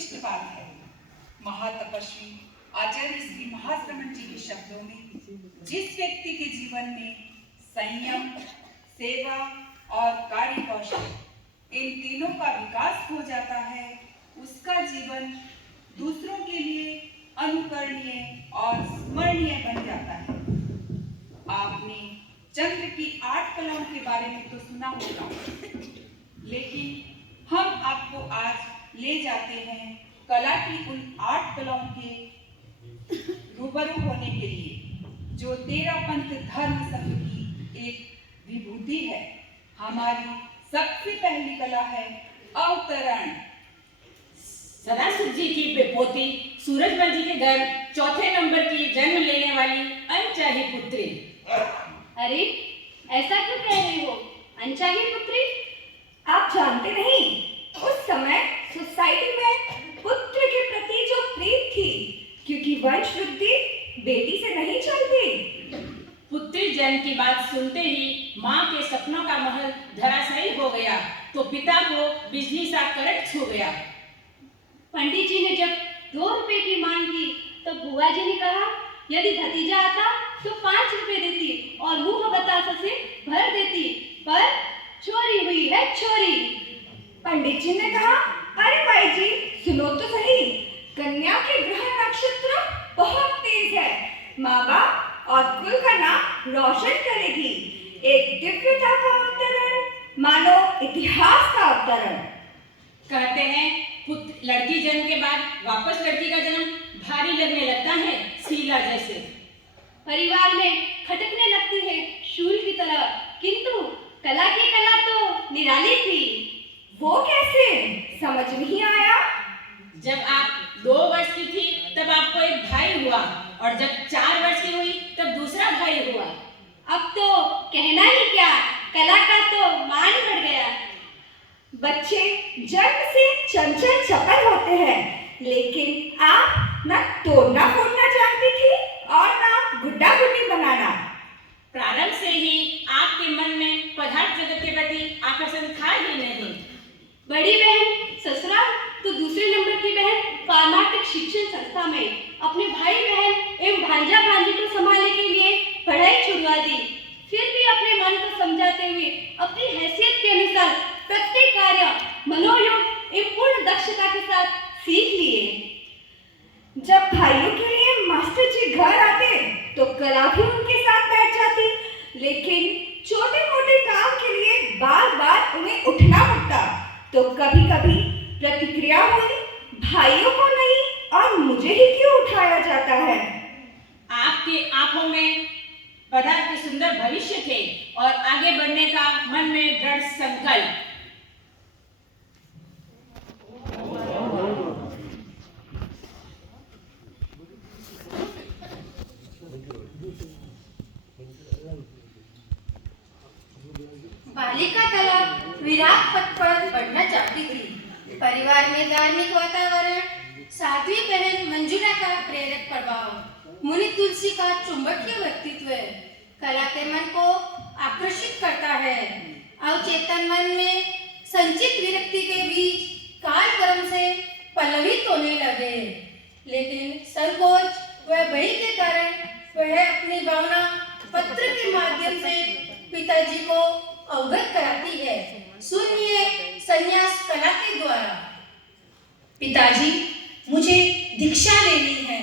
प्रतिष्ठित बात है। महातपस्वी आचार्य श्री महाश्रमण जी के शब्दों में, जिस व्यक्ति के जीवन में संयम, सेवा और कार्य कौशल इन तीनों का विकास हो जाता है, उसका जीवन दूसरों के लिए अनुकरणीय और स्मरणीय बन जाता है। आपने चंद्र की 8 कलाओं के बारे में तो सुना होगा, लेकिन हम आपको आज ले जाते हैं कला की उन 8 कलाओं के रूबरू होने के लिए, जो तेरापंथ धर्म संघ की एक विभूति है। हमारी सबसे पहली कला है अवतरण। सदाशिव जी की पोती सूरजमल जी के घर चौथे नंबर की जन्म लेने वाली अनचाही पुत्री। अरे ऐसा क्यों कह रही हो? अनचाही पुत्री? आप जानते नहीं, उस समय सोसाइटी में पुत्र के प्रति जो प्रीत थी, क्योंकि वंश वृद्धि बेटी से नहीं चलती। पुत्री जन्म की बात सुनते ही माँ के सपनों का महल धराशायी हो गया, तो पिता को बिजली सा करंट छू गया। पंडित जी ने जब 2 रुपए की मांग की, तो बुआ जी ने कहा यदि भतीजा आता तो 5 रुपए देती और मुंह बतासा से भर देती, पर चोरी हुई है चोरी। पंडित जी ने कहा, अरे भाई जी सुनो तो सही, कन्या के ग्रह नक्षत्र बहुत तेज है, माँ बाप और कुल का नाम रोशन करेगी। एक दिव्यता का अवतरण, मानो इतिहास का अवतरण। कहते हैं लड़की जन्म के बाद वापस लड़की का जन्म भारी लगने लगता है, शीला जैसे। परिवार में खटकने लगती है शूल की तरह, किंतु कला की कला तो निराली थी। वो कैसे? समझ नहीं आया। जब आप 2 वर्ष की थी तब आपको एक भाई हुआ, और जब 4 वर्ष की हुई तब दूसरा भाई हुआ। अब तो कहना ही क्या, कला का तो मान बढ़ गया। बच्चे जन्म से चंचल चपल होते हैं, लेकिन आप न तोड़ना फोड़ना जानती थी और न गुड्डा गुड्डी बनाना। प्रारंभ से ही आपके मन में पदार्थ जगत के प्रति आकर्षण था ही नहीं। बड़ी बहन ससुराल तो दूसरे नंबर की बहन पारमार्थिक शिक्षण संस्था में अपने भाई बहन एवं भांजा भांजी को संभालने के लिए पढ़ाई छुड़वा दी। फिर भी अपने मन को समझाते हुए अपनी हैसियत के अनुसार प्रत्येक कार्य मनोयोग एवं पूर्ण दक्षता के साथ सीख लिए। जब भाइयों के लिए मास्टर जी घर आते तो कला भी उनके साथ बैठ जाती, लेकिन छोटे मोटे काम के लिए बार बार उन्हें उठना पड़ता, तो कभी कभी प्रतिक्रिया हुई, भाइयों को नहीं और मुझे ही क्यों उठाया जाता है। आपके आंखों में पदार्थ के सुंदर भविष्य थे और आगे बढ़ने का मन में दृढ़ संकल्प। बालिका कला विराट पथ पर बढ़ना चाहती थी। परिवार में धार्मिक वातावरण, साध्वी बहन मंजुला का प्रेरक प्रभाव, मुनि तुलसी का चुंबकीय व्यक्तित्व कला के मन को आकर्षित करता है। अवचेतन मन में संचित विरक्ति के बीच काल कर्म से पल्लवित होने लगे, लेकिन संकोच व भय के कारण वह अपनी भावना पत्र के माध्यम से पिताजी को अवगत कराती है। सुनिए संन्यास कला के द्वारा। पिताजी, मुझे दीक्षा लेनी है।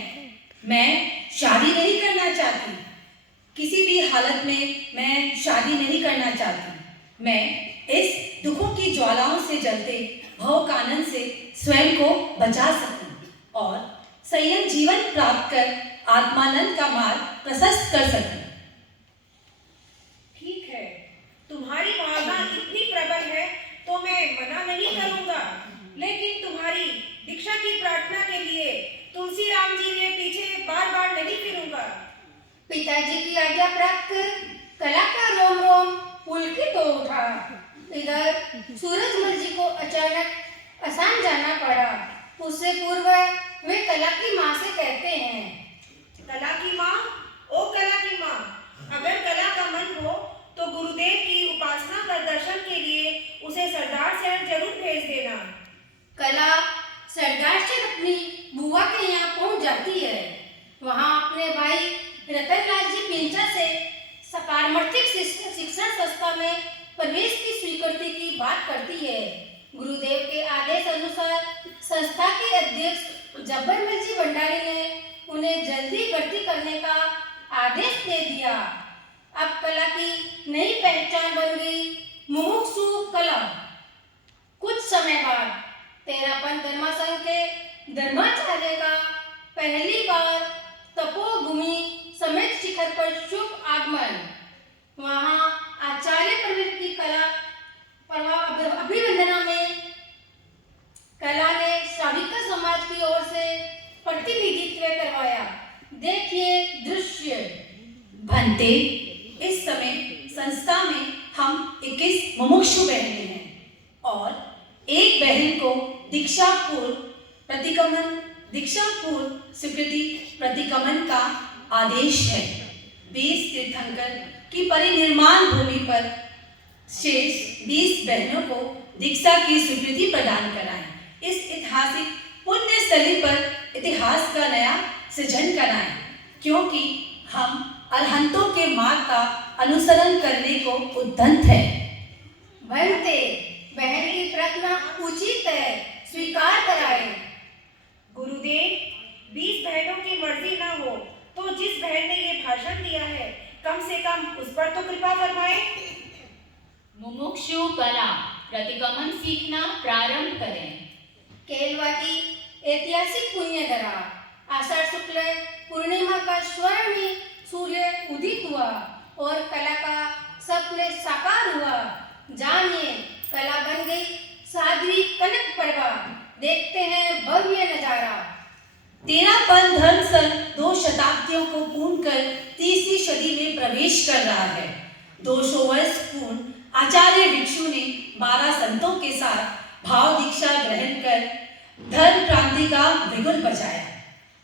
मैं शादी नहीं करना चाहती, किसी भी हालत में मैं शादी नहीं करना चाहती। मैं इस दुखों की ज्वालाओं से जलते भव कानन से स्वयं को बचा सकूं और संयम जीवन प्राप्त कर आत्मानंद का मार्ग प्रशस्त कर सकूं। ठीक है, तुम्हारी भावना इतनी प्रबल है तो मैं मना नहीं करूंगा, लेकिन तुम्हारी दीक्षा की प्रार्थना के लिए तुलसी राम जी के पीछे बार बार नहीं फिरूंगा। पिताजी की आज्ञा प्राप्त कर कला का रोम रोम पुलकित हो उठा। इधर सूरजमल जी को अचानक असम जाना पड़ा। उससे पूर्व वे कला की माँ से कहते हैं, कला की माँ, ओ कला की माँ, अगर कला का मन हो तो गुरुदेव की उपासना का दर्शन के लिए उसे सरदार शहर जरूर भेज देना। कला सरदार से वहाँ अपने भाई रतनलाल जी पिंचा से सकारात्मक शिक्षण संस्था में प्रवेश की स्वीकृति की बात करती है। गुरुदेव के आदेश अनुसार संस्था के अध्यक्ष जब्बरमल जी भंडारी ने उन्हें जल्दी भर्ती करने का आदेश दे दिया। अब कला की नई पहचान बन गई मुमुक्षु कला। कुछ समय बाद तेरापन धर्मासंघ के धर्माचार्य का पहली बार तपोभूमि समेत शिखर पर शुभ आगमन। वहाँ आचार्य प्रवीण की कला अभिवंदना में कला ने श्राविका समाज की ओर से प्रतिनिधित्व करवाया। देखिए दृश्य। भंते, इस समय संस्था में हम 21 मुमुक्षु बहनें हैं और एक बहन को दीक्षा पूर्व स्वीकृति प्रतिगमन का आदेश है। 20 तीर्थंकर की परिनिर्माण भूमि पर शेष 20 बहनों को दीक्षा की स्वीकृति प्रदान कराएं। इस ऐतिहासिक पुण्य स्थली पर इतिहास का नया सृजन कराएं, क्योंकि हम अरहंतों के मार्ग का अनुसरण करने को उद्यत है। भंते, बहन की प्रार्थना उचित है, स्वीकार कराएं। गुरुदेव, 20 बहनों की मर्जी ना हो तो जिस बहन ने ये भाषण दिया है कम से कम उस पर तो कृपा फरमाएं। मुमुक्षु कला प्रतिगमन सीखना प्रारंभ करें। केलवा की ऐतिहासिक पुण्यधरा आषाढ़ शुक्ल पूर्णिमा का स्वर्णिम सूर्य उदित हुआ और कला का सपने साकार हुआ। जानिए, कला बन गई साध्वी कनक प्रभा। देखते हैं भव्य नजारा। तेरापन धर्म सन 2 शताब्दियों को पूर्ण कर 30वीं सदी में प्रवेश कर रहा है। 200 वर्ष पूर्ण आचार्य भिक्षु ने 12 संतों के साथ भाव दीक्षा ग्रहण कर धर्म क्रांति का बिगुल बजाया।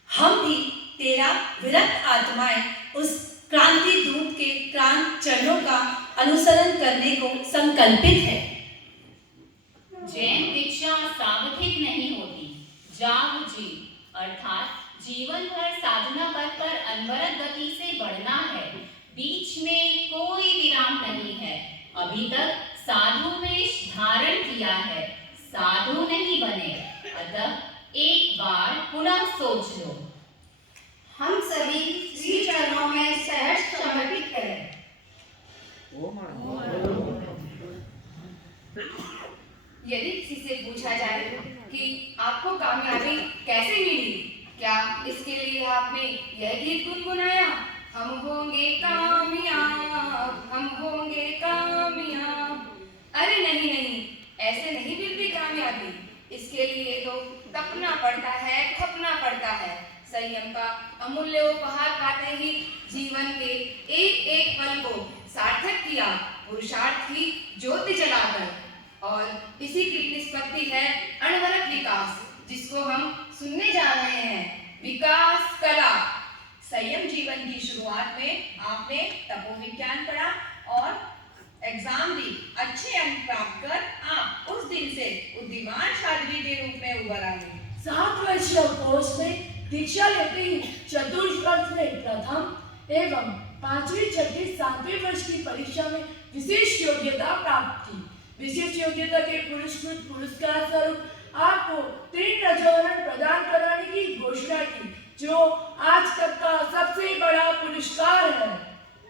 हम भी 13 विरक्त आत्माएं उस क्रांति दूत के क्रांत चरणों का अनुसरण करने को संकल्पित है। जैन दीक्षा सावधिक नहीं होती, जाग जी अर्थात जीवन भर साधना पथ पर अनवरत गति से बढ़ना है। बीच में कोई विराम नहीं है। अभी तक साधु वेश धारण किया है, साधु नहीं बने, अतः एक बार पुनः सोच लो। हम सभी श्री चरणों में सहर्ष समर्पित करें। यदि किसी से पूछा जाए कि आपको कामयाबी कैसे मिली, क्या इसके लिए आपने यह गीत गुनगुनाया, हम होंगे कामयाब, हम होंगे कामयाब? अरे नहीं नहीं, ऐसे नहीं मिलती कामयाबी। इसके लिए तो तपना पड़ता है, खपना पड़ता है। संयम का अमूल्य उपहार पाते ही जीवन के एक एक पल को सार्थक किया, पुरुषार्थ की ज्योति जलाकर। और इसी की निष्पत्ति है अनवरत विकास, जिसको हम सुनने जा रहे हैं। विकास कला। संयम जीवन की शुरुआत में आपने तपोविज्ञान पढ़ा और एग्जाम दी। अच्छे अंक प्राप्त कर आप उस दिन से बुद्धिमान साध्वी के रूप में उभर आए। 7 वर्षीय कोर्स में दीक्षा लेते ही चतुर्थ वर्ष में प्रथम एवं 5वीं, 6वीं, 7वें वर्ष की परीक्षा में विशेष योग्यता प्राप्त की। विशेष योग्यता के पुरस्कार स्वरूप आपको 3 रजोवरण प्रदान कराने की घोषणा की, जो आज तक का सबसे बड़ा पुरस्कार है।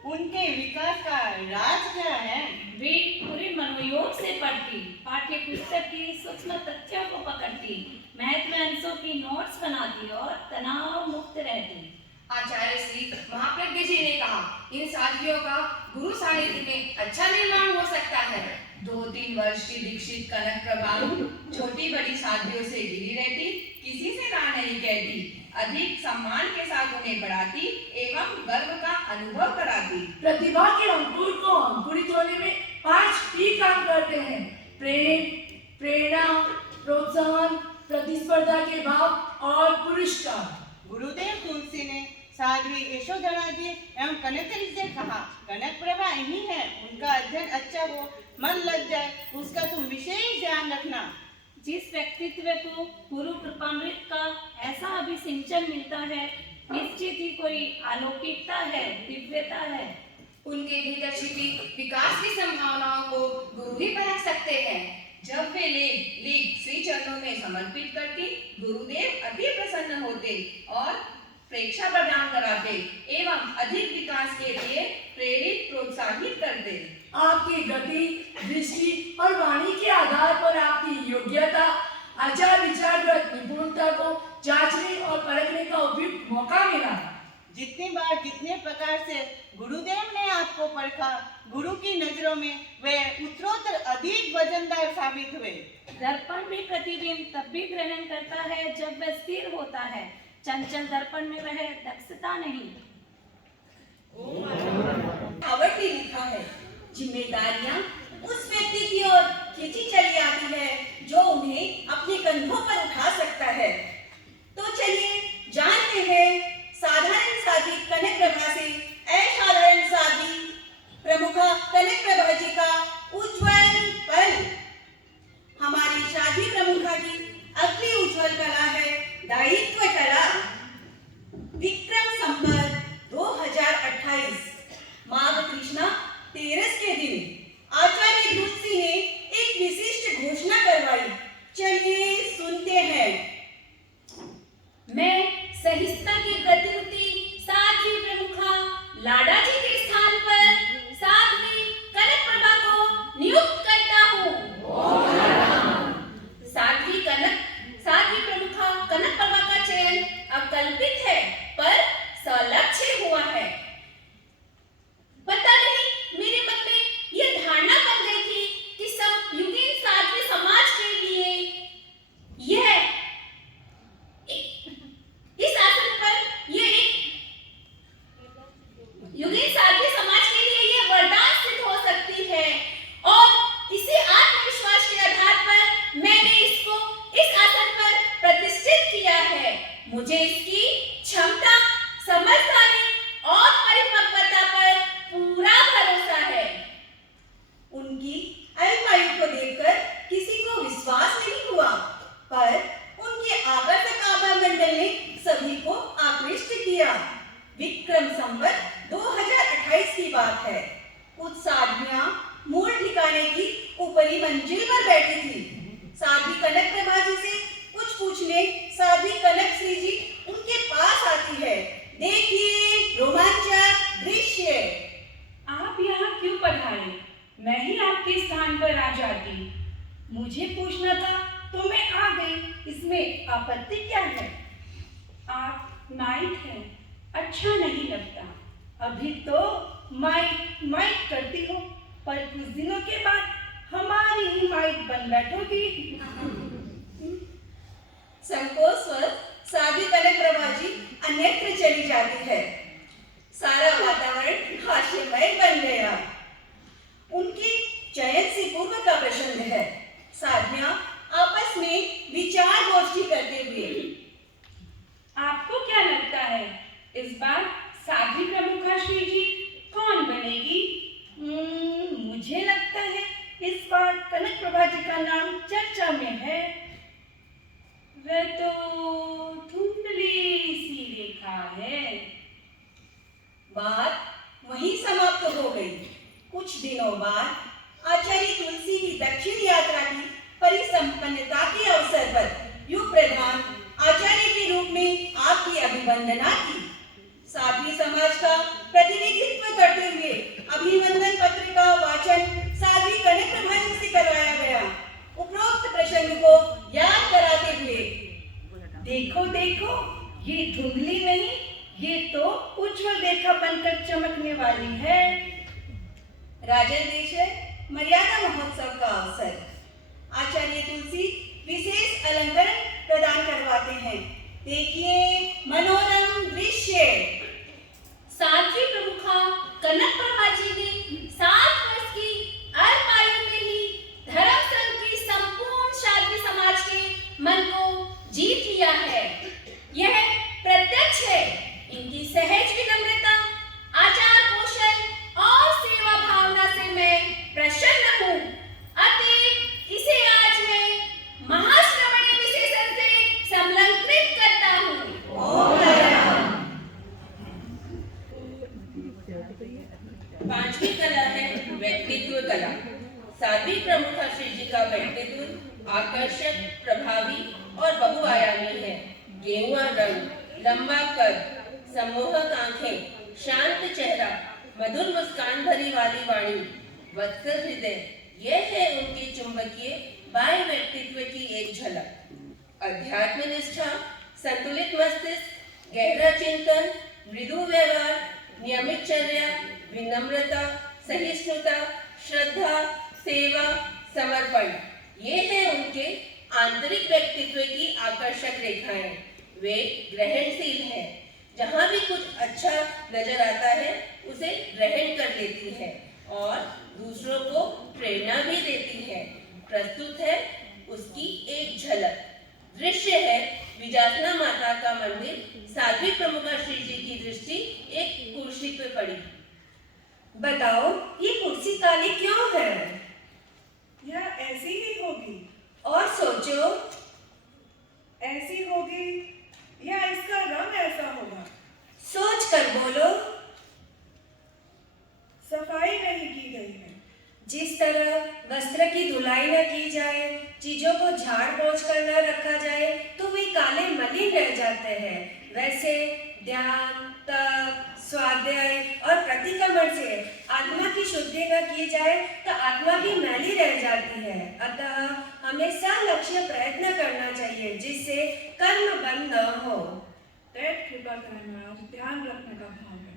उनके विकास का राज क्या है? वे पूरे मनोयोग से पढ़ती, पाठ्य पुस्तक की सूक्ष्म तथ्यों को पकड़ती, महत्व अंशों की नोट्स बनाती और तनाव मुक्त रहती। आचार्य श्री महाप्रज्ञ जी ने कहा, इन साथियों का गुरु सानिध्य में अच्छा निर्माण हो सकता है। 2-3 वर्ष की दीक्षित कनक प्रभा छोटी बड़ी साथियों से घिरी रहती, किसी से ना नहीं कहती, अधिक सम्मान के साथ उन्हें बढ़ाती एवं गर्व का अनुभव कराती। प्रतिभा के अंकुर को अंकुरित होने में 5 P काम करते हैं: प्रेम, प्रेरणा, प्रोत्साहन, प्रतिस्पर्धा के भाव और पुरस्कार। गुरुदेव तुलसी ने साध्वी यशोधरा जी एवं कनक जी से कहा, कनक प्रभा इन्हीं है, उनका अध्ययन अच्छा हो, मन लग जाए, उसका तुम विशेष ध्यान रखना। जिस व्यक्तित्व को गुरु कृपामृत का ऐसा अभिसिंचन मिलता है, निश्चित ही अलौकिकता है, दिव्यता है। उनके भीतर छिपी विकास की संभावनाओं को गुरु ही परख सकते हैं। जब वे लीग श्री चरणों में समर्पित करती, गुरुदेव अति प्रसन्न होते और प्रेक्षा प्रदान कराते एवं अधिक विकास के लिए प्रेरित प्रोत्साहित करते। आपकी गति, दृष्टि और वाणी के आधार पर आपकी योग्यता, आचार विचारगत निपुणता को जांचने और परखने का उपयुक्त मौका मिला। जितनी बार जितने प्रकार से गुरुदेव ने आपको परखा, गुरु की नजरों में वे उत्तरोत्तर अधिक वजनदार साबित हुए। दर्पण भी प्रतिबिंब तब भी ग्रहण करता है जब वह स्थिर होता है। चंचल दर्पण में वह दक्षता नहीं। आवट ने लिखा है, जिम्मेदारियां उस व्यक्ति की ओर खींची चली आती है जो उन्हें अपने कंधों पर उठा सकता है। तो चलिए जानते हैं साधारण साध्वी कनक प्रभा से असाधारण साध्वी प्रमुखा कनक प्रभा जी का उज्जवल पल। हमारी साध्वी प्रमुखा की अगली उज्जवल कला है दायित्व कला। विक्रम संवत 2028 माघ कृष्णा 13 के दिन आचार्य तुलसी ने एक विशिष्ट घोषणा करवाई। चलिए सुनते हैं। मैं सहिष्णुता की प्रतिमूर्ति साध्वी प्रमुखा लाडा जी के स्थान पर साध्वी कनक प्रभा को नियुक्त करता हूँ। साध्वी प्रमुखा कनक प्रभा का चयन अकल्पित है पर सलक्ष्य हुआ है। पता नहीं मेरे मन में यह धारणा बन गई थी कि सब युगीन साध्वी समाज के लिए यह इस आसन पर यह एक युगीन साध्वी समाज के लिए यह वरदान सिद्ध हो सकती है और इसी आत्मविश्वास के आधार पर मैंने इसको इस आसन पर प्रतिष्ठित किया है। मुझे इसकी क्षमता, समझदारी और परिपक्वता पर पूरा भरोसा है। उनकी अल्पायु को देखकर किसी को विश्वास नहीं हुआ, पर उनके आकर्षक आभा मंडल ने सभी को आकृष्ट किया। विक्रम संवत 2028 की बात है। कुछ साध्वियां मूल ठिकाने की ऊपरी मंजिल पर बैठी थी। साध्वी कनक प्रभा जी से कुछ पूछने साध्वी कनक श्री जी उनके पास आती है। देखिए रोमांचक दृश्य। आप यहाँ क्यों पधारे? मैं ही आपके स्थान पर आ जाती। मुझे पूछना था तो मैं आ गई। इसमें आपत्ति क्या है? आप नाइट हैं, अच्छा नहीं लगता। अभी तो माइक करती हो, पर कुछ दिनों के बाद हमारी ही माइक बन बैठोगी। संकोचवश साध्वी कनक प्रभा जी अन्यत्र चली जाती है। सारा वातावरण हास्यमय बन गया। उनकी चयन से पूर्व का प्रसंग है। साध्वियां आपस में विचार गोष्ठी करते हुए, आपको क्या लगता है इस बार साध्वी प्रमुखा श्री जी कौन बनेगी? मुझे लगता है इस बार कनक प्रभा जी का नाम चर्चा में है। वह तो धुंधली सी रेखा है। बात वहीं समाप्त हो गई। कुछ दिनों बाद आचार्य तुलसी की दक्षिण यात्रा की परिसंपन्नता के अवसर पर युग प्रधान आचार्य के रूप में आपकी अभिवंदना की। साध्वी समाज का प्रतिनिधित्व करते हुए अभिवंदन पत्र का वाचन साध्वी कनक प्रभा जी से करवाया गया। उपरोक्त प्रसंग को याद कराते हुए, देखो देखो, ये धुंधली नहीं, ये तो उज्जवल रेखा बनकर चमकने वाली है। राजन देश मर्यादा महोत्सव का अवसर। आचार्य तुलसी विशेष अलंकरण प्रदान करवाते हैं। देखिए मनोरम दृश्य। साध्वी प्रमुखा कनक प्रभा जी ने 7 वर्ष की अल्पायु में ही धर्म संघ की संपूर्ण साध्वी समाज के मन को जीत लिया है। यह प्रत्यक्ष है। इनकी सहज विनम्रता, आचार कौशल और सेवा भावना से मैं प्रसन्न हूँ। अतः इसे आज मैं महाश्रमणीय विशेषण से संलग्नित करता हूँ। प्रभावी और बहुआयामी है। गेरुआ रंग, लंबा कद, सम्मोहक आंखें, शांत चेहरा, मधुर मुस्कान भरी वाली वाणी, वत्सल हृदय, यह है उनके चुंबकीय बाह्य व्यक्तित्व की एक झलक। अध्यात्म निष्ठा, संतुलित मस्तिष्क, गहरा चिंतन, मृदु व्यवहार, नियमित चर्या, विनम्रता, सहिष्णुता, श्रद्धा, सेवा, समर्पण, ये है उनके आंतरिक व्यक्तित्व की आकर्षक रेखाएं। वे ग्रहणशील हैं, जहाँ भी कुछ अच्छा नजर आता है उसे ग्रहण कर लेती है और दूसरों को प्रेरणा भी देती है। प्रस्तुत है उसकी एक झलक। दृश्य है विजासना माता का मंदिर। साध्वी प्रमुखा श्री जी की दृष्टि एक कुर्सी पे पड़ी। बताओ, ये कुर्सी काली क्यों है? यह ऐसी ही होगी। और सोचो, ऐसी होगी या इसका रंग ऐसा होगा। सोच कर बोलो। सफाई नहीं की गई है। जिस तरह वस्त्र की धुलाई न की जाए, चीजों को झाड़ पोंछ कर न रखा जाए तो वे काले मलिन रह जाते हैं, वैसे ध्यान, तप, स्वाध्याय और प्रतिक्रमण से आत्मा की शुद्धि न की जाए तो आत्मा भी मैली रह जाती है। अतः हमेशा लक्ष्य प्रयत्न करना चाहिए जिससे कर्म बंद न हो। दैत कृपा करना आज ध्यान रखने का भाव है।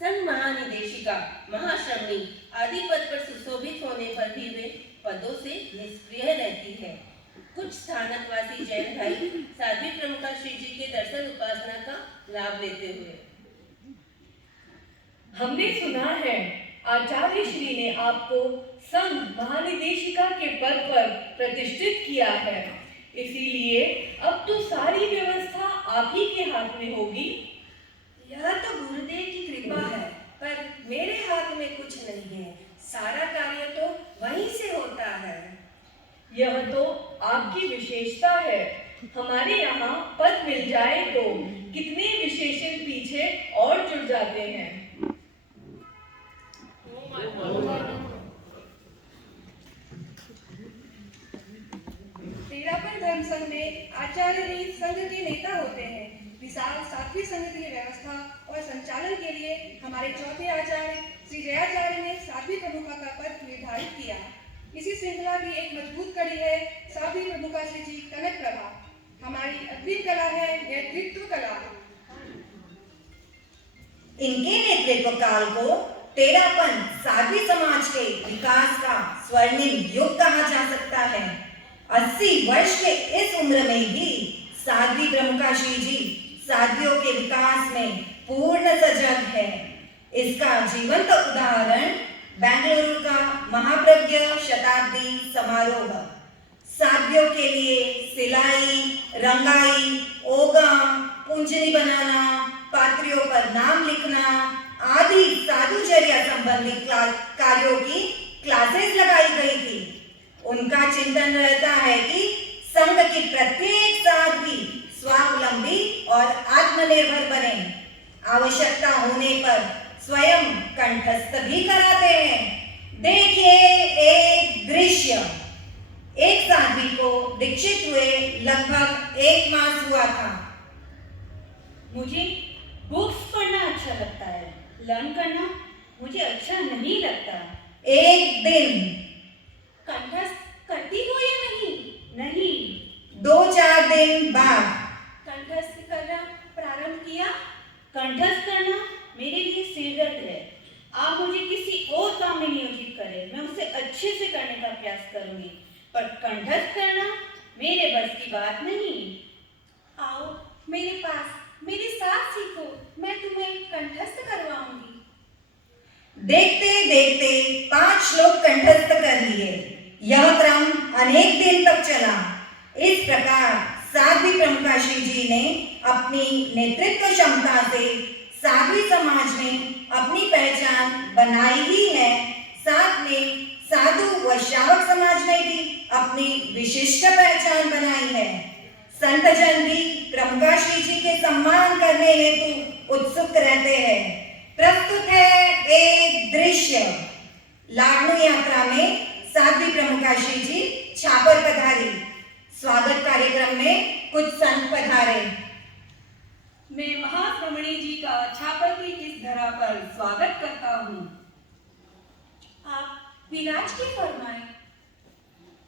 संघ महानिदेशिका, महाश्रमणी आदि पद पर सुशोभित होने पर भी वे पदों से निष्क्रिय रहती है। कुछ स्थानकवासी जैन भाई साध्वी प्रमुखा श्री जी के दर्शन उपासना का लाभ लेते हुए। हमने सुना है आचार्य श्री ने आपको संघ महानिदेशिका के पद पर प्रतिष्ठित किया है, इसीलिए अब तो सारी व्यवस्था आप ही के हाथ में होगी। यह तो गुरुदेव की कृपा है, पर मेरे हाथ में कुछ नहीं है। सारा कार्य तो वहीं से होता है। यह तो आपकी विशेषता है। हमारे यहाँ पद मिल जाए तो कितने विशेषण पीछे और जुड़ जाते हैं। तेरापन धर्म संघ में आचार्य ही संघ के नेता होते हैं। विशाल सात्विक संघ की व्यवस्था और संचालन के लिए हमारे चौथे आचार्य श्री जयाचार्य ने साध्वी प्रमुखा का पद निर्धारित किया। इसी श्रृंखला की एक मजबूत कड़ी है साध्वी प्रमुखा श्री जी कनक प्रभा। हमारी अद्वितीय कला है नेतृत्व कला। इनके नेतृत्व काल को तेरापन साध्वी समाज के विकास का स्वर्णिम युग कहा जा सकता है। 80 वर्ष के इस उम्र में भी साध्वी प्रमुखा श्री जी साध्वियों के विकास में पूर्ण सजग है। इसका जीवंत उदाहरण बेंगलुरु का महाप्रज्ञ शताब्दी समारोह। साध्वियों के लिए सिलाई, रंगाई, ओगा, पुंजनी बनाना, पात्रियों पर नाम लिखना आदि साधुचर्या संबंधी कार्यों की क्लासेस लगाई गई थी। उनका चिंतन रहता है कि संघ की प्रत्येक साध्वी स्वावलंबी और आत्मनिर्भर बने। आवश्यकता होने पर स्वयं कंठस्थ भी कराते हैं। देखिए एक दृश्य। एक साध्वी को दीक्षित हुए लगभग 1 मास हुआ था। मुझे बुक्स पढ़ना अच्छा लगता है, लर्न करना मुझे अच्छा नहीं लगता। एक दिन कंठस्थ करती हो या नहीं? नहीं। 2-4 दिन बाद कंठस्थ करना प्रारंभ किया। कंठस्थ करना मेरे लिए सिरदर्द है। आप मुझे किसी और काम में नियोजित करें, मैं उसे अच्छे से करने का प्रयास करूंगी, पर कंठस्थ करना मेरे बस की बात नहीं। आओ मेरे पास, मेरे साथ सीखो, मैं तुम्हें कंठस्थ करवाऊंगी। देखते देखते 5 श्लोक कंठस्थ कर लिए। यह क्रम अनेक दिन तक चला। इस प्रकार साध्वी प्रमुखा श्री जी ने अपनी नेतृत्व क्षमता से साध्वी समाज में अपनी पहचान बनाई ही है। साथ में साधु व श्रावक समाज में भी अपनी विशिष्ट पहचान बनाई है। संत जन भी प्रमुखा श्री जी के सम्मान करने हेतु उत्सुक रहते हैं। प्रस्तुत है एक दृश्य। लाडनू यात्रा में साध्वी प्रमुखा श्री जी छापर पधारी। कुछ संत पधारे। मैं महाश्रमणी जी का छापर की इस धरा पर स्वागत करता हूँ। आप विराज की फरमाएं।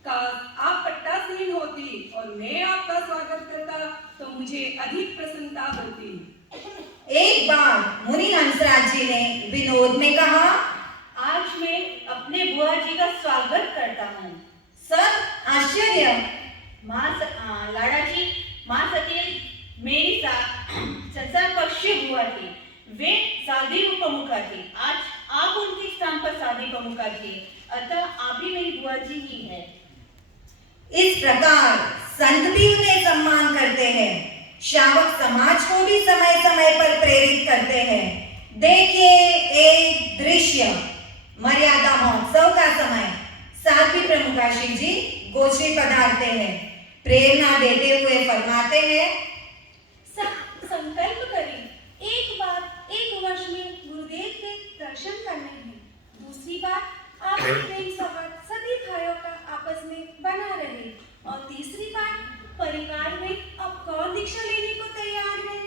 काश आप पट्टासीन होती और मैं आपका स्वागत करता तो मुझे अधिक प्रसन्नता होती। एक बार मुनि हंसराज जी ने विनोद में कहा, आज मैं अपने बुआ जी का स्वागत करता हूँ। सब आश्चर्य। लाड़ा जी, माँ सती मेरी संसार पक्षी बुआ थी। वे शादी प्रमुखा थी। आज आप उनके स्थान पर शादी प्रमुखा थी, अतः आप भी मेरी बुआ जी ही है। इस प्रकार संत भी उन्हें सम्मान करते हैं, श्रावक समाज को भी समय समय पर प्रेरित करते हैं। देखिए एक दृश्य, मर्यादा महोत्सव का समय। साध्वी प्रमुखाशी जी गोश्री पधारते हैं, प्रेरणा देते हुए फरमाते हैं, संकल्प करें, एक बार एक वर्ष में गुरुदेव के दर्शन करने हैं। दूसरी बात आपके प्रेम संबंध सभी भाइयों का आपस में बना रहे। और तीसरी बात, परिवार में अब कौन दीक्षा लेने को तैयार है?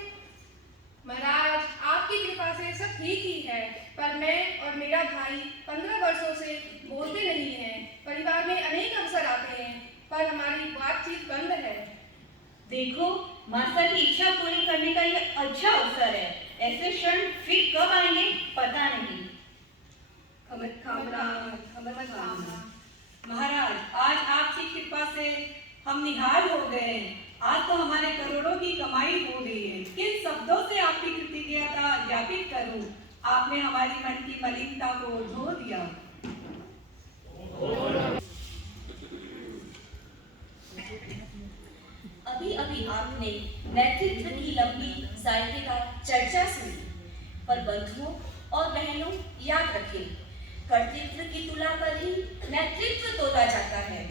महाराज, आपकी कृपा से सब ठीक ही है, पर मैं और मेरा भाई 15 वर्षों से बोलते नहीं हैं। परिवार में अनेक अवसर आते हैं, पर हमारी बातचीत बंद है। देखो, माता की इच्छा पूरी करने का यह अच्छा अवसर है। ऐसे क्षण फिर कब आएंगे पता नहीं। महाराज, आज आपकी कृपा से हम निहाल हो गए। आज तो हमारे करोड़ों की कमाई हो गई है। किन शब्दों से आपकी कृतज्ञता ज्ञापित करूं? आपने हमारी मन की मलिनता को धो दिया। अभी अभी आपने नेतृत्व की लंबी साहित्यिका चर्चा सुनी, पर बंधुओं और बहनों याद रखें, कर्तृत्व की तुला पर ही नेतृत्व तोला जाता है।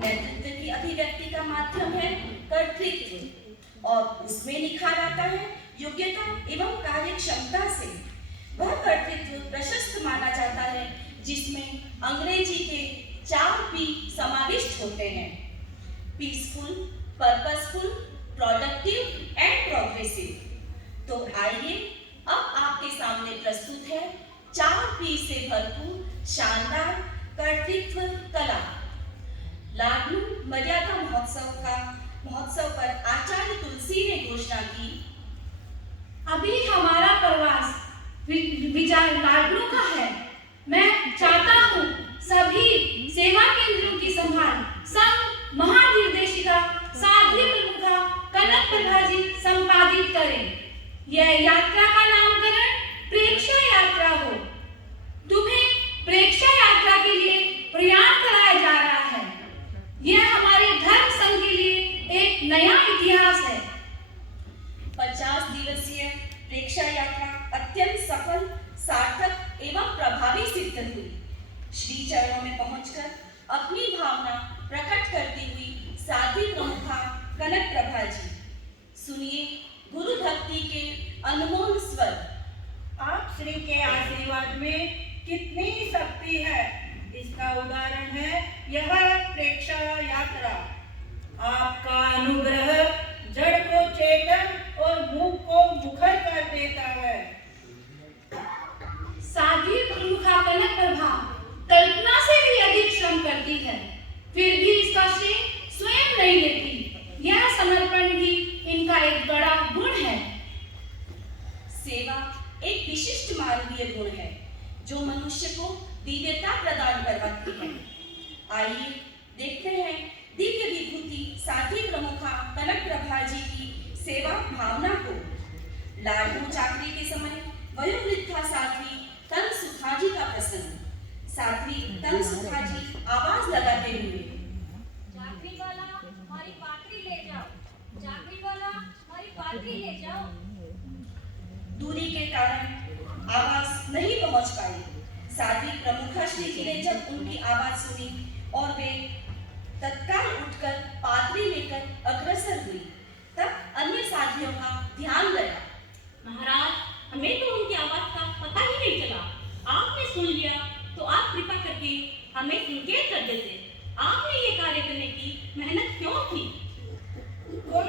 नेतृत्व की अभिव्यक्ति का माध्यम है कर्तृत्व, और उसमें निखार आता है योग्यता एवं कार्य क्षमता से। वह कर्तृत्व प्रशस्त माना जाता है जिसमें अंग्रेजी के 4 P समाविष्ट होते हैं: peaceful, purposeful, productive and progressive. तो आइए अब आपके सामने प्रस्तुत है 4 P से भरपूर शानदार कर्तृत्व कला। लाडलू मर्यादा महोत्सव पर आचार्य तुलसी ने घोषणा की, अभी हमारा प्रवास विजय लाडलू का है। मैं चाहता हूँ सभी सेवा केंद्रों की संभाल संघ महानिर्देशिका साध्वी प्रमुखा कनक प्रभा जी संपादित करें। यह यात्रा का नामकरण प्रेक्षा यात्रा हो। तुम्हें प्रेक्षा यात्रा के लिए प्रयाण कराया जा रहा है। यह हमारे धर्म संघ के लिए एक नया इतिहास है। 50 दिवसीय प्रेक्षा यात्रा अत्यंत सफल, सार्थक एवं प्रभावी सिद्ध हुई। श्री चरणों में पहुंचकर अपनी भावना प्रकट करती हुई साध्वी प्रमुखा कनक प्रभा जी, सुनिए गुरु भक्ति के अनमोल स्वर। आप श्री के आशीर्वाद में कितनी शक्ति है, इसका उदाहरण है यह प्रेक्षा यात्रा। आपका अनुग्रह जड़ को चेतन और मूक को मुखर कर देता है। साध्वी प्रमुखा कनक प्रभा कल्पना से भी अधिक श्रम करती है, फिर भी इसका श्रेय स्वयं नहीं लेती। यह समर्पण भी इनका एक बड़ा गुण है। सेवा एक विशिष्ट मानवीय गुण है जो मनुष्य को दिव्यता प्रदान करवाती है। आइए देखते हैं दिव्य विभूति साध्वी प्रमुखा कनक प्रभा जी की सेवा भावना को। लाडलू चाकरी के समय वयोवृद्धा साध्वी तन सुखा जी का प्रसंग। साध्वी तन सुखा जी आवाज लगाते हुए, चाकरी वाला हमारी पात्री ले जाओ, चाकरी वाला हमारी पात्री ले जाओ। दूरी के कारण आवाज नहीं पहुंच पाई। साध्वी प्रमुखा श्री जी ने जब उनकी आवाज सुनी और वे तत्काल उठकर पात्री लेकर अग्रसर हुई, तब अन्य साथियों का ध्यान गया। महाराज, हमें तो उनकी आवाज का पता ही नहीं चला। आपने सुन लिया तो आप कृपा करके हमें संकेत कर देते। आपने ये कार्य करने की मेहनत क्यों की? कौन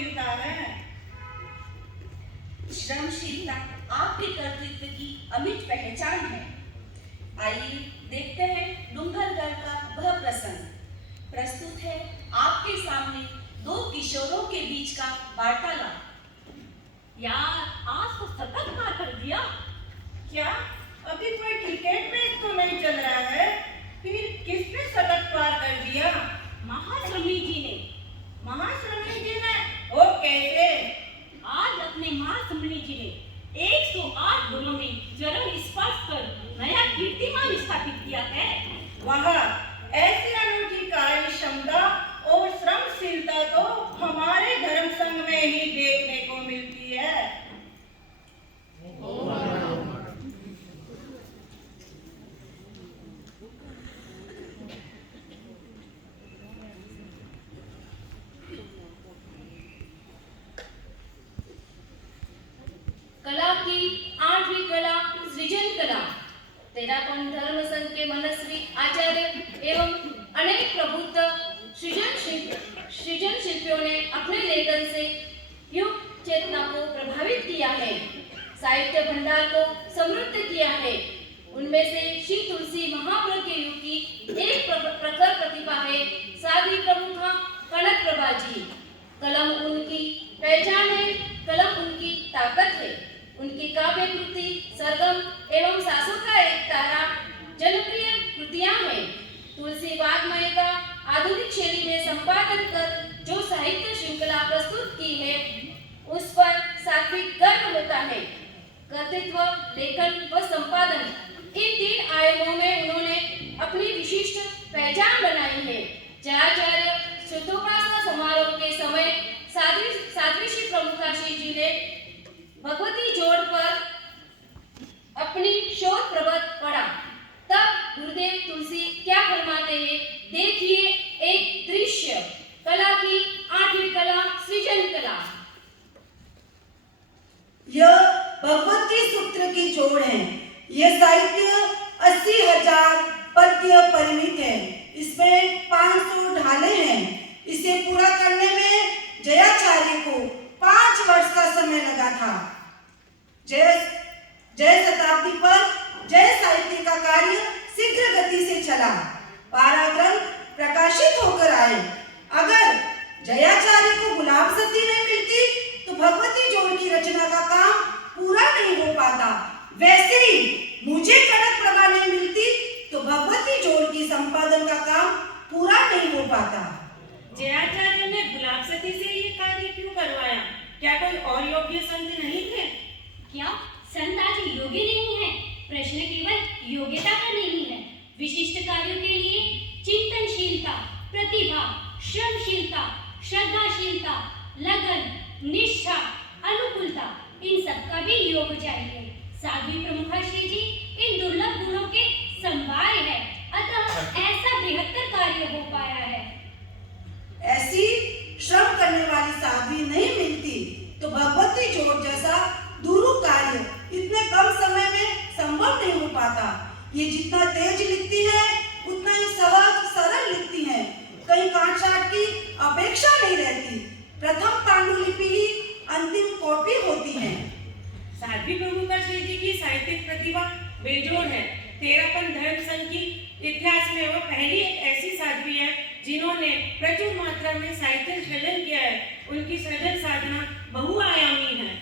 मिलता है। श्रमशीलता आपके कर्तृत्व की अमिट पहचान है। आइए देखते हैं डुंगरगढ़ का वह प्रसंग। प्रस्तुत है आपके सामने दो किशोरों के बीच का वार्तालाप। यार आज तो शतक मार कर दिया। क्या अभी कोई क्रिकेट मैच तो नहीं चल रहा है? फिर किसने शतक पार कर दिया? महाश्रमी जी ने। महाश्रमी जी ने? वो कैसे? आज अपने महाश्रमी जी ने 108 गोलों में जरूर स्पर्श कर नया कीर्तिमान स्थापित किया है। वाह, ऐसी अनूठी कार्य क्षमता और श्रमशीलता तो हमारे धर्म संघ में ही देखने को मिलती है। कला की 8वीं कला सृजन कला। तेरापन धर्म संघ के मनस्वी आचार्य एवं अनेक प्रबुद्ध सृजन शिल्पियों ने अपने लेखन से युग चेतना को प्रभावित किया है, साहित्य भंडार को समृद्ध किया है। उनमें से श्री तुलसी महाप्रभु के युग की एक प्रखर प्रतिभा है साध्वी प्रमुखा कनक प्रभा जी। कलम उनकी पहचान है, कलम उनकी ताकत है। उनकी काव्य कृति सरगम एवं सासों का एक तारा जनप्रिय कृतियां हैं। तुलसी वाग्मय का आधुनिक शैली में संपादन कर जो साहित्य श्रृंखला प्रस्तुत की है उस पर सात्विक गर्व होता है। कर्तृत्व, लेखन व संपादन इन 3 आयामों में उन्होंने अपनी विशिष्ट पहचान बनाई है। जयाचार्य शुद्धोपासना समारोह के समय साध्वी श्री प्रमुखा श्री जी ने भगवती जोड़ पर अपनी शोध प्रबंध पढ़ा। तब गुरुदेव तुलसी क्या फरमाते हैं, देखिए एक दृश्य। कला की 8वीं कला सृजन कला। यह भगवती सूत्र की जोड़ है। यह साहित्य 80,000 पद्य परिमित है। इसमें 500 ढाले हैं। इसे पूरा करने में जयाचार्य को 5 वर्ष का समय लगा था। जय शताब्दी पर जय साहित्य का कार्य शीघ्र गति से चला। 12 ग्रंथ प्रकाशित होकर आए। अगर जयाचार्य को गुलाब सती नहीं मिलती तो भगवती जोड़ की रचना का काम पूरा नहीं हो पाता। वैसे ही मुझे कनक प्रभा नहीं मिलती तो भगवती जोड़ की संपादन का काम पूरा नहीं हो पाता। जयाचार्य ने गुलाब सती से ये कार्य क्यों करवाया? क्या कोई और योग्य संत नहीं थे? क्या संत आज योग्य नहीं है? प्रश्न केवल योग्यता का नहीं है। विशिष्ट कार्यों के लिए चिंतनशीलता, प्रतिभा, श्रमशीलता, श्रद्धाशीलता, लगन, निष्ठा, अनुकूलता, इन सबका भी योग चाहिए। साध्वी प्रमुखा श्री जी इन दुर्लभ गुणों के समवाय है, अतः ऐसा बृहत्तर कार्य हो पाया है। ऐसी श्रम करने वाली साध्वी नहीं मिलती तो भगवती जोड़ जैसा दुरूह कार्य इतने कम समय में संभव नहीं हो पाता। ये जितना तेज लिखती है उतना ही सहज सरल लिखती है। कहीं काट-छाट की अपेक्षा नहीं रहती। प्रथम पांडुलिपि ही अंतिम कॉपी होती है। साध्वी प्रमुखा श्री जी की साहित्यिक प्रतिभा बेजोड़ है। तेरापन धर्म संघ की इतिहास में वह पहली एक ऐसी साध्वी है जिन्होंने प्रचुर मात्रा में साहित्य सृजन किया है। उनकी सृजन साधना बहुआयामी है।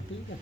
कट